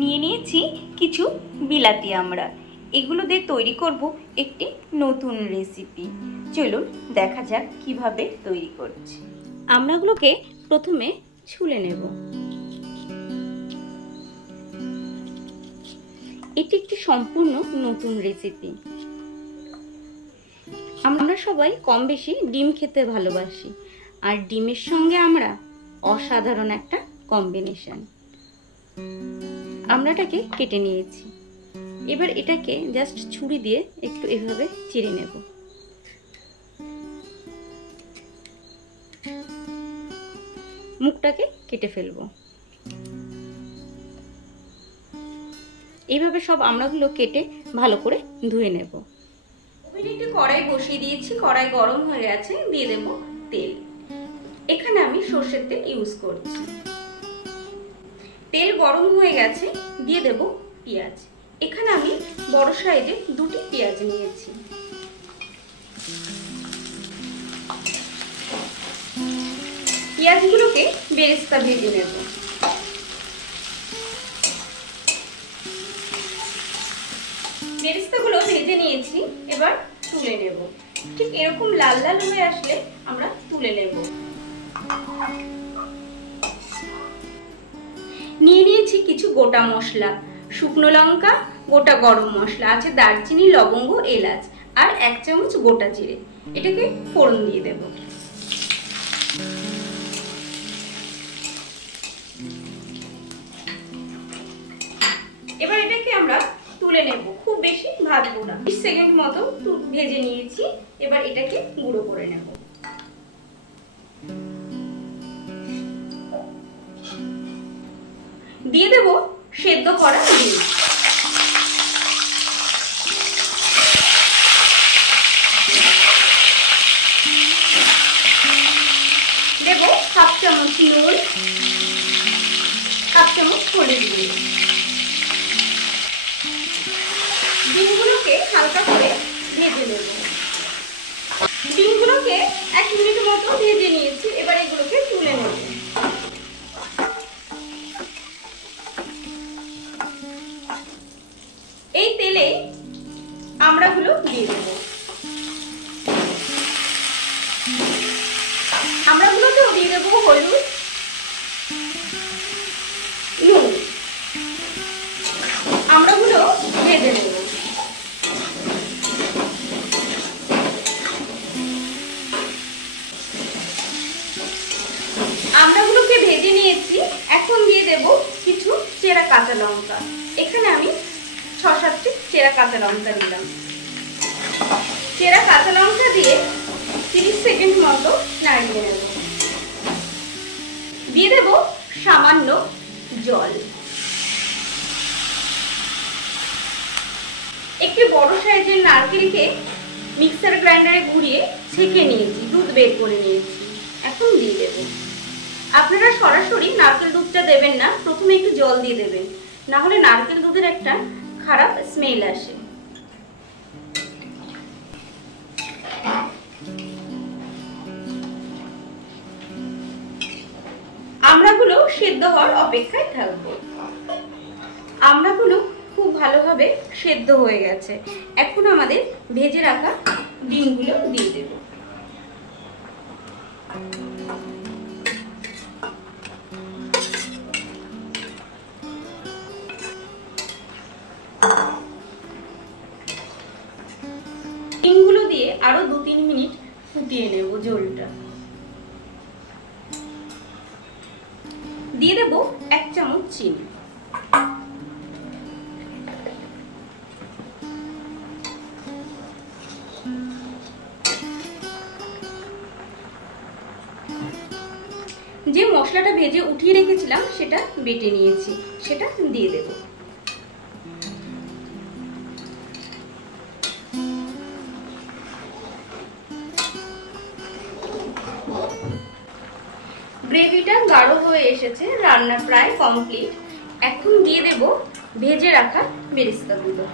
নিয়ে নিয়েছি কিছু বিলাতি আমড়া। এগুলো দিয়ে তৈরি করব একটি নতুন রেসিপি। চলুন দেখা যাক কিভাবে তৈরি করছি। আমড়াগুলোকে প্রথমে ছুলে নেব। এটি একটি সম্পূর্ণ নতুন রেসিপি। আমরা সবাই কম বেশি ডিম খেতে ভালোবাসি, আর ডিমের সঙ্গে আমরা অসাধারণ একটা কম্বিনেশন। আমড়াটাকে কেটে নিয়েছি, এবার এটাকে জাস্ট ছুরি দিয়ে একটু এভাবে চিড়ে নেব। মুখটাকে কেটে ফেলবো। এইভাবে সব আমড়াগুলো কেটে ভালো করে ধুয়ে নেব। ওভেনে একটি কড়াই বসিয়ে দিয়েছি, কড়াই গরম হয়ে গেছে, দিয়ে দেব তেল। এখানে আমি সরষের তেল ইউজ করছি। তেল গরম হয়ে গেছে, দিয়ে দেব পেঁয়াজ। এখানে আমি বড় সাইজের দুটি পেঁয়াজ নিয়েছি। পেঁয়াজগুলোকে বেরেস্তা ভেজে নেব। বেরেস্তাগুলো ভেজে নিয়েছি, এবার তুলে নেব। ঠিক এরকম লাল লাল হয়ে আসলে আমরা তুলে নেব। নিয়ে নিয়েছি কিছু গোটা মশলা, শুকনো লঙ্কা, গোটা গরম মশলা, আছে দারচিনি, লবঙ্গ, এলাচ, আর 1 চামচ গোটা জিরে। এটাকে ফোড়ন দিয়ে দেব। এবার এটাকে আমরা তুলে নেব, খুব বেশি ভাজবো না, 20 সেকেন্ড মতো ভেজে নিয়েছি। এবার এটাকে গুঁড়ো করে নেব। দিয়ে দেব সেদ্ধ করা ডিম। দেব 1/2 চামচ নুন, 1/2 চামচ হলুদ গুঁড়ো। ডিমগুলোকে হালকা করে ভেজে নেব। ডিমগুলোকে 1 মিনিট মতো ভেজে নিয়েছি, এবার এগুলোকে তুলে নেব। এই তেলে আমড়াগুলো দিয়ে দেব। আমড়াগুলোতেও দিয়ে দেব হলুদ, নুন। আমড়াগুলো ভেজে নেব। আমড়াগুলোকে ভেজে নিয়েছি, এখন দিয়ে দেব কিছু চেরা কাঁচা লঙ্কা। এখানে আমি 6-7টি চেরা কাঁচা লঙ্কা দিলাম। চেরা কাঁচা লঙ্কা দিয়ে 30 সেকেন্ড মতো নাড়িয়ে নেব। দিয়ে দেব সামান্য জল। একটি বড় সাইজের নারকেলকে মিক্সার গ্রাইন্ডারে ঘুরিয়ে ছেঁকে নিয়েছি, দুধ বের করে নিয়েছি। এখন দিয়ে দেব। আপনারা সরাসরি নারকেল দুধটা দেবেন না, প্রথমে একটু জল দিয়ে দেবেন, না হলে নারকেল দুধের একটা খারাপ স্মেল আসে। আমড়াগুলো সেদ্ধ হওয়ার অপেক্ষায় থাকবো। আমড়াগুলো খুব ভালোভাবে সেদ্ধ হয়ে গেছে। এখন আমাদের ভেজে রাখা ডিমগুলো দিয়ে দেব। ডিমগুলো দিয়ে আরো 2-3 মিনিট ফুটিয়ে নেব ঝোলটা। দিয়ে দেব 1 চামচ চিনি। যে মশলাটা ভেজে উঠিয়ে রেখেছিলাম সেটা বেটে নিয়েছি, সেটা দিয়ে দেব। গ্রেভিটা গাঢ় হয়ে এসেছে, রান্না প্রায় কমপ্লিট। এখন দিয়ে দেব ভেজে রাখা বেরেস্তাগুলো।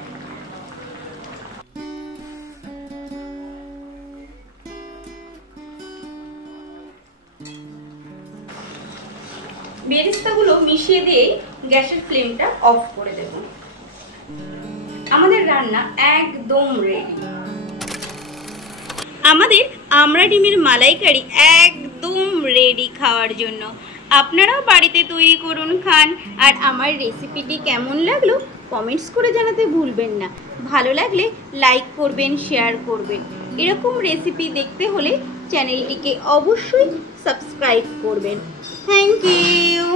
বেরেস্তাগুলো মিশিয়ে দিয়ে গ্যাসের ফ্লেমটা অফ করে দেব। আমাদের রান্না একদম রেডি। আমাদের আমড়া ডিমের মালাইকারি একদম রেডি খাওয়ার জন্য। আপনারাও বাড়িতে তৈরি করুন, খান। আর আমার রেসিপিটি কেমন লাগলো কমেন্টস করে জানাতে ভুলবেন না। ভালো লাগলে লাইক করবেন, শেয়ার করবেন। এরকম রেসিপি দেখতে হলে চ্যানেলটিকে অবশ্যই সাবস্ক্রাইব করবেন। Thank you.